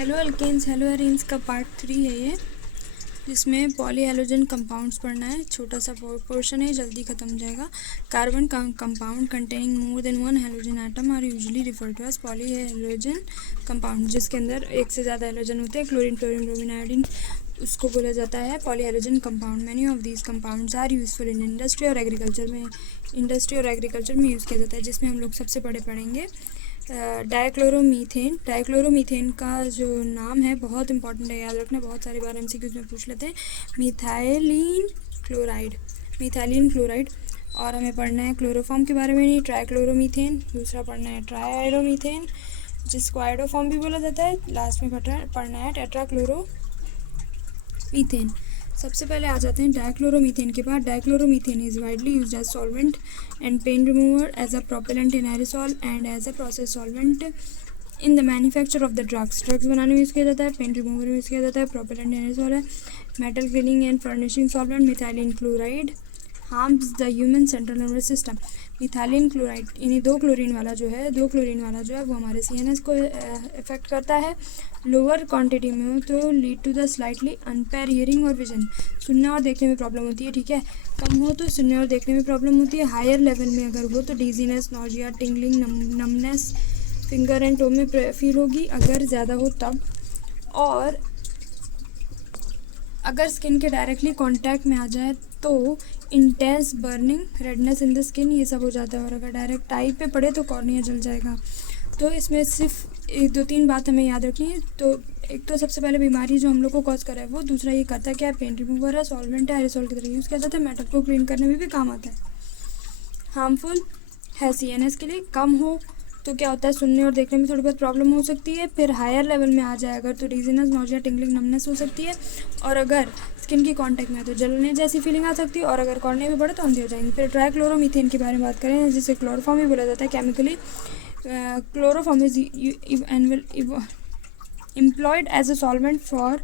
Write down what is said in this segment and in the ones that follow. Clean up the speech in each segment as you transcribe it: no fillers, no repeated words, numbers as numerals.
Hello alkanes hello arenes का part 3 है ये, जिसमें पॉली हैलोजन कंपाउंड्स पढ़ना है। छोटा सा पोर्शन है, जल्दी खत्म हो जाएगा। Carbon compound containing more than one halogen atom are usually refer to as poly halogen compound, जिसके अंदर एक से ज़्यादा हैलोजन होते हैं। क्लोरीन फ्लोरीन ब्रोमीन आयोडीन, उसको बोला जाता है poly halogen compound. Many of these compounds are useful in industry और एग्रीकल्चर में यूज़ किया जाता है, जिसमें हम लोग सबसे बड़े पढ़ेंगे डाइक्लोरोमीथेन। डाइक्लोरोमीथेन का जो नाम है बहुत इंपॉर्टेंट है, याद रखना, बहुत सारी बार एमसीक्यूज में पूछ लेते हैं। Methylene chloride. और हमें पढ़ना है क्लोरोफॉर्म के बारे में, नहीं ट्राइक्लोरोमीथेन। दूसरा पढ़ना है ट्राइआयोडोमीथेन, जिसको आयोडोफॉर्म भी बोला जाता है। लास्ट में पढ़ना है टेट्राक्लोरोमीथेन। सबसे पहले आ जाते हैं डाइक्लोरोमीथेन के बाद। Dichloromethane is widely used as solvent and pain remover, as a propellant in aerosol and as a process solvent in the manufacture of the drugs बनाने में यूज़ किया जाता है। पेन रिमूवर में यूज़ किया जाता है। प्रोपेलेंट एरोसॉल है। Metal cleaning and furnishing solvent. Methylene chloride harms the human central nervous system. Methylene chloride यानी दो क्लोरीन वाला जो है वो हमारे CNS को इफेक्ट करता है। लोअर क्वांटिटी में हो तो lead to the slightly impaired hearing और विजन, सुनने और देखने में प्रॉब्लम होती है। ठीक है, कम हो तो सुनने और देखने में प्रॉब्लम होती है। हायर लेवल में अगर हो तो dizziness, nausea, tingling, numbness finger and toe में फील होगी अगर ज़्यादा हो तब। और अगर स्किन के डायरेक्टली कांटेक्ट में आ जाए तो intense burning, redness in the skin, ये सब हो जाता है। और अगर डायरेक्ट आई पे पड़े तो कॉर्निया जल जाएगा। तो इसमें सिर्फ एक दो तीन बात हमें याद रखनी है। तो एक तो सबसे पहले बीमारी जो हम लोग को कॉज करा है वो, दूसरा ये करता है क्या है, पेन रिमूवर है, सॉल्वेंट है, एरोसॉल की तरह यूज़ किया जाता है। मेटल को क्लीन करने में भी काम आता है। हार्मफुल है CNS के लिए। कम हो तो क्या होता है, सुनने और देखने में थोड़ी बहुत प्रॉब्लम हो सकती है। फिर हायर लेवल में आ जाए अगर तो डिजीनेस, नॉजिया, टिंगलिंग, नमनेस हो सकती है। और अगर स्किन की कांटेक्ट में तो जलने जैसी फीलिंग आ सकती है। और अगर कॉर्निया में बढ़े तो अंधे हो जाएंगे। फिर ट्राइक्लोरोमीथेन के बारे में बात करें, जिसे क्लोरोफॉर्म भी बोला जाता है chemically. Chloroform is employed as a solvent for,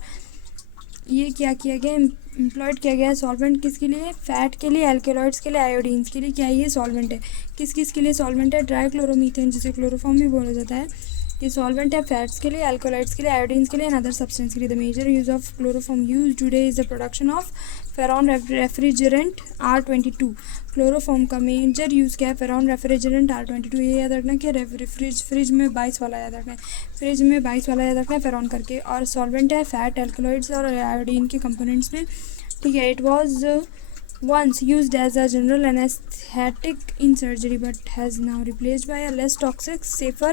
ये क्या किया गया, एम्प्लॉयड किया गया है सॉल्वेंट किसके लिए, फैट के लिए, एल्केलॉइड्स के लिए, आयोडीन्स के लिए। क्या ये सॉल्वेंट है, किस के लिए सॉल्वेंट है, ट्राइक्लोरोमीथेन जिसे क्लोरोफॉर्म भी बोला जाता है, ये सॉल्वेंट है फैट्स के लिए, एल्कोलाइड्स के लिए, आयोडीन्स के लिए एंड अदर सब्सटेंस के लिए। The major use of chloroform use today is the production of freon refrigerant R22। Chloroform का मेजर यूज़ क्या है, फेरॉन रेफ्रिजरेंट R22। ये याद रखना कि फ्रिज में 22 वाला याद रखना है, फ्रिज में 22 वाला याद रखना है फेरॉन करके। और सॉल्वेंट है फैट, एल्कोलाइड्स और आयोडीन के कंपोनेंट्स में। ठीक है, it was once used as a general anesthetic in surgery but has now replaced by a less toxic, safer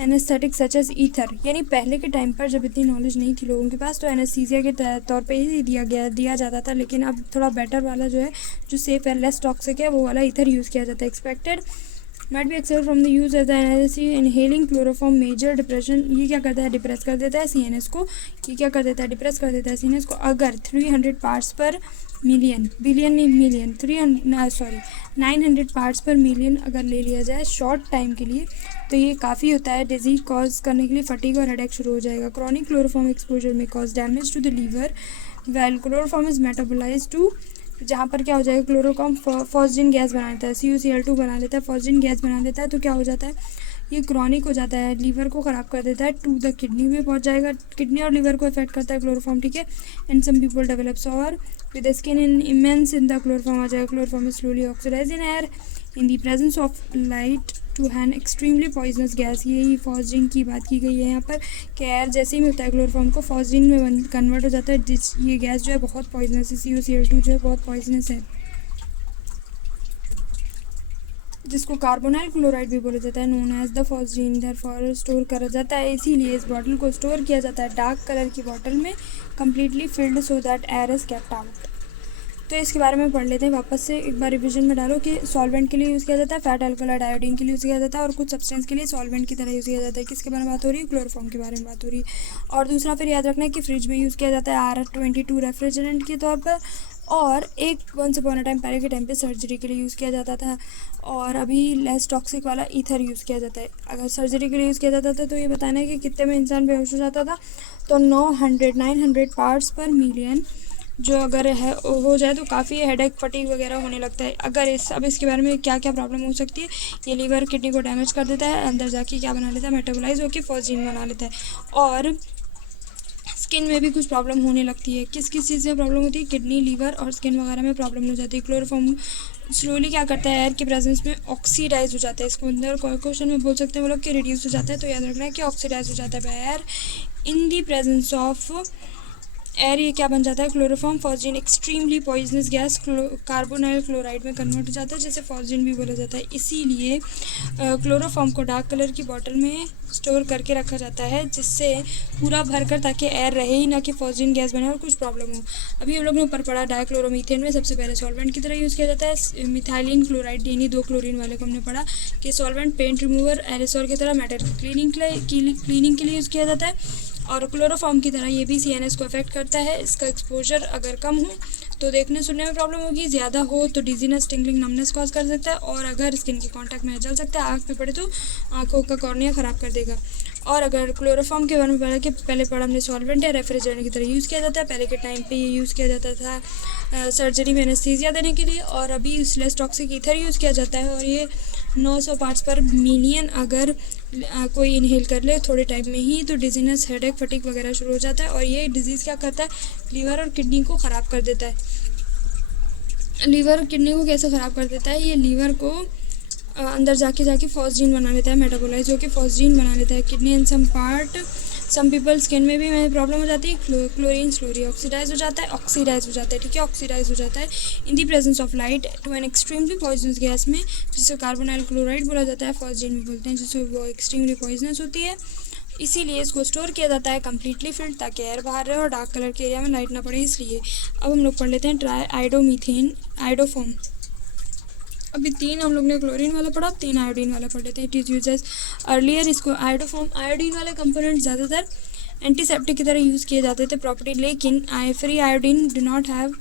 anaesthetic such as ether. यानी पहले के टाइम पर जब इतनी नॉलेज नहीं थी लोगों के पास तो एनेस्थीसिया के तौर पे ही दिया जाता था। लेकिन अब थोड़ा बेटर वाला जो है, जो सेफ है, लेस टॉक्सिक है, वो वाला ईथर यूज़ किया जाता है। Expected might be accepted from the use as the anesthesia. Inhaling chloroform major depression, ये क्या करता है, डिप्रेस कर देता है CNS को। ये क्या कर देता है, डिप्रेस कर देता है CNS को। अगर 300 पार्ट्स पर मिलियन, बिलियन नहीं मिलियन, 900 पार्ट्स पर मिलियन अगर ले लिया जाए शॉर्ट टाइम के लिए तो ये काफ़ी होता है। डिजीज कॉज करने के लिए फटीग और हेडेक शुरू हो जाएगा। क्रॉनिक क्लोरोफॉर्म एक्सपोजर में cause damage to the liver well chloroform is metabolise to, जहाँ पर क्या हो जाएगा, क्लोरोफॉर्म फॉस्जिन गैस बना लेता है, CuCl2 बना लेता है, फॉस्जिन गैस बना लेता है। तो क्या हो जाता है, ये क्रॉनिक हो जाता है, लीवर को ख़राब कर देता है, टू द किडनी में पहुँच जाएगा, किडनी और लीवर को इफेक्ट करता है क्लोरोफॉर्म। ठीक है, एंड सम पीपल डेवलप्स और with skin in immense in the chloroform आ जाएगा। Chloroform is slowly oxidise in air in the presence of light to an extremely poisonous gas. यही फॉस्जिन की बात की गई है यहाँ पर कि एयर जैसे ही मिलता है क्लोरोफॉर्म को, फॉस्जिन में कन्वर्ट हो जाता है। ये गैस जो है बहुत पॉइजनस है, CuCl2 जो है बहुत पॉइजनस है, जिसको कार्बोनाइल क्लोराइड भी बोला जाता है, known as the phosgene. Therefore store करा जाता है, इसीलिए इस बॉटल को स्टोर किया जाता है डार्क कलर की बॉटल में, completely filled so that air is kept out. तो इसके बारे में पढ़ लेते हैं वापस से एक बार रिवीजन में डालो कि सॉल्वेंट के लिए यूज़ किया जाता है, फैट, एल्कोलाइड, आयोडीन के लिए यूज़ किया जाता है, और कुछ सब्सटेंस के लिए सॉल्वेंट की तरह यूज़ किया जाता है। किसके बारे में बात हो रही है, क्लोरोफॉर्म के बारे में बात हो रही है। और दूसरा फिर याद रखना है कि फ्रिज में यूज़ किया जाता है R22 रेफ्रिजरेंट के तौर पर। और एक वंस अपॉन अ टाइम पहले के टाइम पे सर्जरी के लिए यूज़ किया जाता था, और अभी लेस टॉक्सिक वाला ईथर यूज़ किया जाता है। अगर सर्जरी के लिए यूज़ किया जाता था तो ये बताना है कि कितने में इंसान बेहोश हो जाता था, तो 900 पार्ट्स पर मिलियन जो अगर है हो जाए तो काफ़ी हेडेक फटीग वगैरह होने लगता है। अगर अब इसके बारे में क्या क्या प्रॉब्लम हो सकती है, ये लीवर किडनी को डैमेज कर देता है, अंदर जाके क्या बना लेता है, मेटाबोलाइज होकर फॉस्फेट बना लेता है। और स्किन में भी कुछ प्रॉब्लम होने लगती है। किस किस चीज़ में प्रॉब्लम होती है, किडनी, लीवर और स्किन वगैरह में प्रॉब्लम हो जाती है। क्लोरोफॉर्म स्लोली क्या करता है, एयर के प्रेजेंस में ऑक्सीडाइज हो जाता है। इसको अंदर क्वेश्चन में बोल सकते हैं वो लोग कि रिड्यूस हो जाता है, तो याद रखना है कि ऑक्सीडाइज हो जाता है air in the presence of air. ये क्या बन जाता है, chloroform phosphate extremely poisonous gas carbonyl chloride में कन्वर्ट हो जाता है, जिसे फॉस्फेट भी बोला जाता है। इसीलिए क्लोरोफॉर्म को डार्क कलर की बॉटल में स्टोर करके रखा जाता है, जिससे पूरा भरकर, ताकि एयर रहे ही ना कि फॉस्फेट गैस बने और कुछ प्रॉब्लम हो। अभी हम लोग ने ऊपर पढ़ा डाइक्लोरोमीथेन में सबसे पहले सॉल्वेंट की तरह यूज़ किया जाता है। मिथाइलिन क्लोराइड यानी 2 क्लोरीन वाले को हमने पढ़ा कि सॉल्वेंट, पेंट रिमूवर, एरेसोल की तरह मैटर क्लीनिंग के लिए यूज़ किया जाता है। और क्लोरोफॉर्म की तरह ये भी CNS को अफेक्ट करता है। इसका एक्सपोजर अगर कम हो तो देखने सुनने में प्रॉब्लम होगी, ज़्यादा हो तो डिजीनेस, टिंगलिंग, नमनेस कॉज कर सकता है, और अगर स्किन के कांटेक्ट में जल सकता है, आँख पे पड़े तो आँखों का कॉर्निया ख़राब कर देगा। और अगर क्लोरोफॉर्म के बारे में पहले पढ़ा हमने, सॉल्वेंट है, रेफ्रिजरेंट की तरह यूज़ किया जाता है। पहले के टाइम पे ये यूज़ किया जाता था सर्जरी में एनेस्थीसिया देने के लिए, और अभी लेस टॉक्सिक ईथर यूज़ किया जाता है। और ये 900 पार्ट्स पर मिलियन अगर कोई इनहेल कर ले थोड़े टाइम में ही तो डिजीनेस, हेडेक, फटीग वगैरह शुरू हो जाता है। और ये डिजीज़ क्या करता है, लीवर और किडनी को ख़राब कर देता है। लीवर और किडनी को कैसे ख़राब कर देता है, ये लीवर को अंदर जाके फॉस्फेट बना लेता है, मेटाबोलाइज होकर फॉस्फेट बना लेता है। Kidney and some people skin में भी प्रॉब्लम हो जाती है। क्लोरीन स्लोरी ऑक्सीडाइज हो जाता है, ठीक है, ऑक्सीडाइज हो जाता है in the presence of light to an extremely poisonous gas में, जिसे कार्बोनाइल क्लोराइड बोला जाता है, फॉस्फेट भी बोलते हैं, जिससे वो एक्सट्रीमली पॉइजनस होती है। इसीलिए इसको स्टोर किया जाता है कम्प्लीटली फिल्ड, ताकि एयर बाहर रहे और डार्क कलर के एरिया में लाइट ना पड़े। इसलिए अब हम लोग पढ़ लेते हैं ट्राई आयोडोमीथेन आयोडोफॉर्म। अभी 3 हम लोग ने क्लोरीन वाला पढ़ा, 3 आयोडीन वाला पढ़ लेते हैं। It is use as earlier, इसको आयोडोफॉर्म, आयोडीन वाले कंपोनेंट ज़्यादातर एंटीसेप्टिक की तरह यूज़ किए जाते थे प्रॉपर्टी, लेकिन free iodine do not have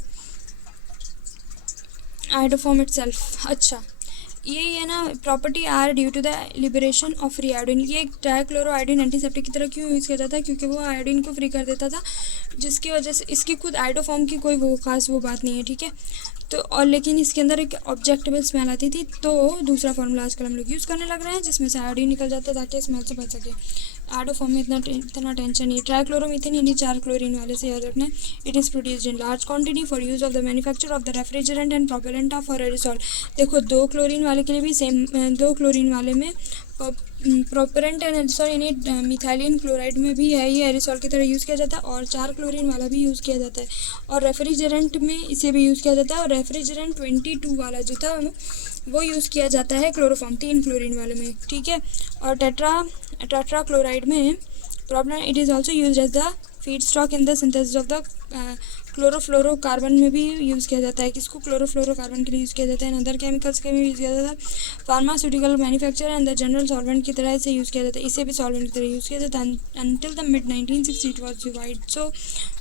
iodoform itself. अच्छा, ये है ना property are due to the liberation of free iodine. ये ट्राइक्लोरो आयोडीन एंटीसेप्टिक की तरह क्यों यूज़ किया जाता है, क्योंकि वो आयोडीन को फ्री कर देता था, जिसकी वजह से इसकी खुद आयोडोफॉर्म की कोई वो खास वो बात नहीं है, ठीक है। तो और लेकिन इसके अंदर एक ऑब्जेक्टेबल स्मेल आती थी, तो दूसरा फार्मूला आजकल हम लोग यूज़ करने लग रहे हैं, जिसमें से आयोडीन निकल जाता है ताकि स्मेल से बच सके। आयोडोफॉर्म में इतना टेंशन नहीं। ट्राइक्लोरोमीथेन यानी 4 क्लोरीन वाले से याद रखना है। It is produced in large quantity for use of the manufacture of the refrigerant and propellant of aerosol. देखो 2 क्लोरीन वाले के लिए भी सेम, 2 क्लोरीन वाले में प्रोपेलेंट एंड एरेसोल यानी मिथाइलिन क्लोराइड में भी है, ये एरेसोल की तरह यूज़ किया जाता है, और 4 क्लोरीन वाला भी यूज़ किया जाता है, और रेफ्रिजरेंट में इसे भी यूज़ किया जाता है। और रेफ्रिजरेंट 22 वाला जो था वो यूज़ किया जाता है क्लोरोफॉर्म 3 क्लोरीन वाले में, ठीक है। और टेट्रा क्लोराइड में problem, it is also use as the feed stock in the synthesis of the chlorofluorocarbon में भी यूज़ किया जाता है। किसको, क्लोरोफ्लोरोकार्बन के लिए यूज़ किया जाता है। अदर केमिकल्स के भी यूज़ किया जाता है। Pharmaceutical manufacture and the general solvent की तरह इसे यूज़ किया जाता है। इसे भी सॉल्वेंट की तरह यूज़ किया जाता है। Until the mid 1960 it was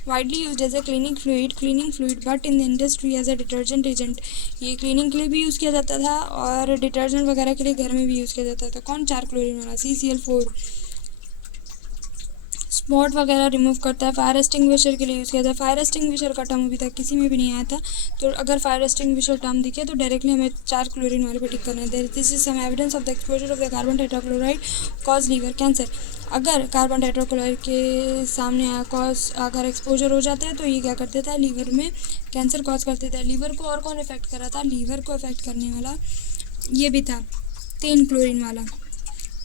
widely use as a cleaning fluid but in the industry as a detergent agent. ये क्लीनिंग के लिए भी यूज़ किया जाता था और डिटर्जेंट वगैरह के लिए घर में भी यूज़ किया जाता था। कौन, 4 क्लोरीन वाला, CCl4। स्पॉट वगैरह रिमूव करता है। फायर एक्सटिंग्विशर के लिए यूज़ किया जाता है। फायर एक्सटिंग्विशर का टर्म अभी तक किसी में भी नहीं आया था, तो अगर फायर एक्सटिंग्विशर टर्म दिखे तो डायरेक्टली हमें 4 क्लोरीन वाले पर टिक करना है। This is some evidence of the exposure of the carbon tetrachloride cause liver cancer. अगर कार्बन टेट्राक्लोराइड के सामने अगर एक्सपोजर हो जाता है तो ये क्या कर देता है, लीवर में कैंसर कॉज कर देता है। लीवर को और कौन इफेक्ट कर रहा था, लीवर को इफेक्ट करने वाला ये भी था 3 क्लोरीन वाला,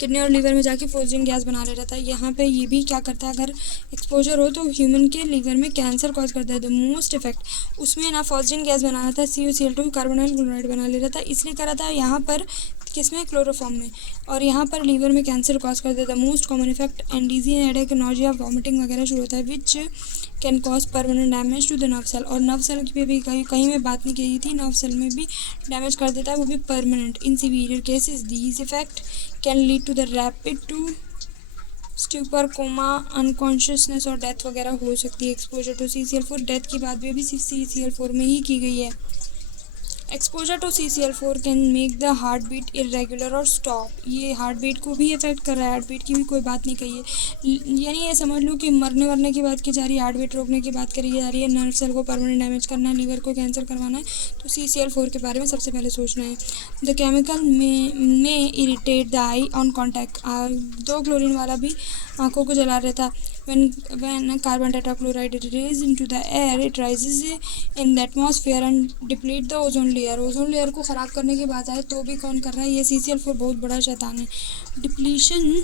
किडनी और लीवर में जाके फॉस्फेट गैस बना ले रहा था। यहाँ पे ये भी क्या करता है, अगर एक्सपोजर हो तो ह्यूमन के लीवर में कैंसर कॉज करता है। द मोस्ट इफेक्ट उसमें ना फॉस्फेट गैस बना रहा था, CuCl2 कार्बोनाइल क्लोराइड बना ले रहा था, इसलिए करा था यहाँ पर किसमें, क्लोरोफॉर्म में, और यहाँ पर लीवर में कैंसर कॉज कर देता है। मोस्ट कॉमन इफेक्ट एंडीजी, हेडेक, नॉजिया, वॉमिटिंग वगैरह शुरू होता है, which can cause permanent damage to the nerve cell. और नर्व सेल की भी कहीं में बात नहीं की थी, नर्व सेल में भी डैमेज कर देता है, वो भी permanent. In severe cases these effect can lead to the rapid to stupor, coma, unconsciousness और डेथ वगैरह हो सकती है। एक्सपोजर टू CCl4, डेथ की बात भी अभी CCl4 में ही की गई है। Exposure to CCl4 can make the heart beat irregular और स्टॉप। ये हार्ट बीट को भी इफेक्ट कर रहा है, हार्ट बीट की भी कोई बात नहीं कही है। यानी ये समझ लो कि मरने वरने की बात की जा रही है, हार्ट बीट रोकने की बात करी जा रही है, नर्व सेल को परमानेंट डैमेज करना है, लीवर को कैंसर करवाना है, तो CCl4 के बारे में सबसे पहले सोचना है। द केमिकल में irritate the I on contact. 2 chlorine वाला भी आँखों को जला रहता। when carbon tetrachloride is released into the air, it rises in the atmosphere and deplete the ozone layer। Ozone layer को ख़राब करने की बात आए तो भी कौन कर रहा है, ये CCl4 बहुत बड़ा शैतान है। डिप्लीशन